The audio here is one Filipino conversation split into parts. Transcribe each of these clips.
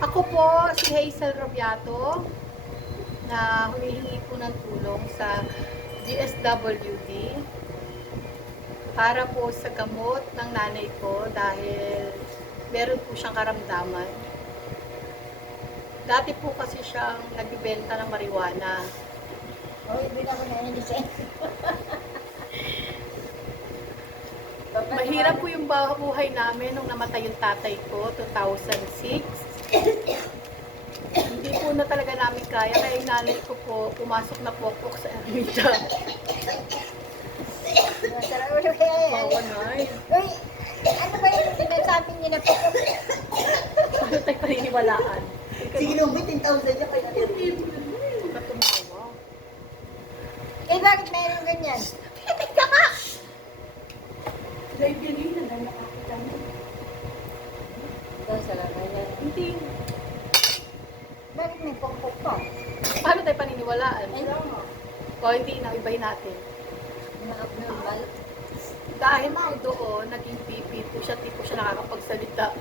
Ako po si Hazel Robiato na humihingi po ng tulong sa DSWD para po sa gamot ng nanay ko dahil meron po siyang karamdaman. Dati po kasi siyang nagbibenta ng marijuana. Oh, ibig ako na yun kasi. Mahirap po yung buhay namin nung namatay yung tatay ko, 2006. Hindi po na talaga namin kaya, kaya yung nanay ko po, pumasok na po ako sa Ermita. Masarap ulo kaya yan. Bawa na eh. Uy, ano ba yung sinasabi niya na po? Ano tayo paniniwalaan? Sige lang, 10,000 niya kaya Hindi mo na eh. Katumawa. Eh, bakit mayroon ganyan? Pitik ka ka! Dahil ganina, dahil nakakita mo. Ito, salamat yan. Hindi. Bakit may pokpok pa? Paano tayo paniniwalaan? Ay, O hindi na, ibahin natin. ma-abnormal. Dahil po doon, naging pipi po siya, di po siya nakakapagsalita.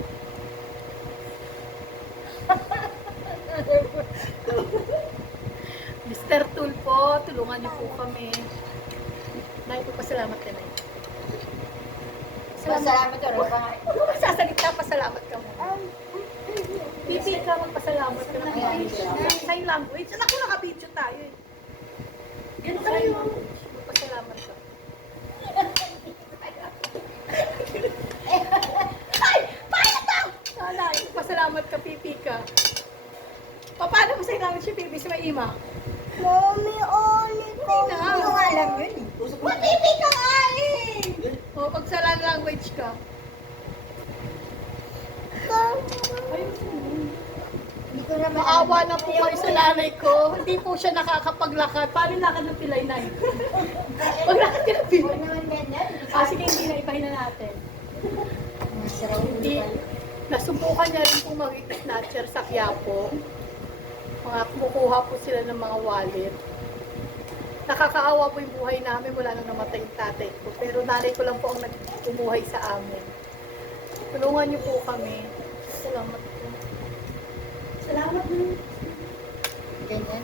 Mr. Tulpo, tulungan niyo po kami. Nay, po pasalamat ka na. Salamat ulo ka nga. Huwag ka sasalita, pasalamat ka mo. Pipi ka, magpasalamat ka na. Sign language. Anak ko, nakabidyo tayo eh. Ganun tayo. Magpasalamat ka. Ay! Paano to? Sana, magpasalamat ka, pipi ka. Paano mo sign language si pipi si Maima? Mommy, only ko. Hindi na. Hindi ko nga alam yun eh. Pipi ka nga eh! O, pag sa language ka. Hindi ko naman Maawa na po kayo sa nanay ko. Hindi po siya nakakapaglakad. Paano yung lakad ng pilay na yun? Paglakad ka ng Huwag pilay. naman ganyan. Sige, hindi na. Ipahin na natin. Masarap ulo Hindi. ka. Nasubukan niya rin po mag-snatcher sa Quiapo. Mga kumukuha po sila ng mga wallet. Nakakaawa po yung buhay namin mula nung namatay yung tatay ko. Pero nanay ko lang po ang nagkumuhay sa amin. Tulungan niyo po kami. Salamat po. Salamat po. Ganyan.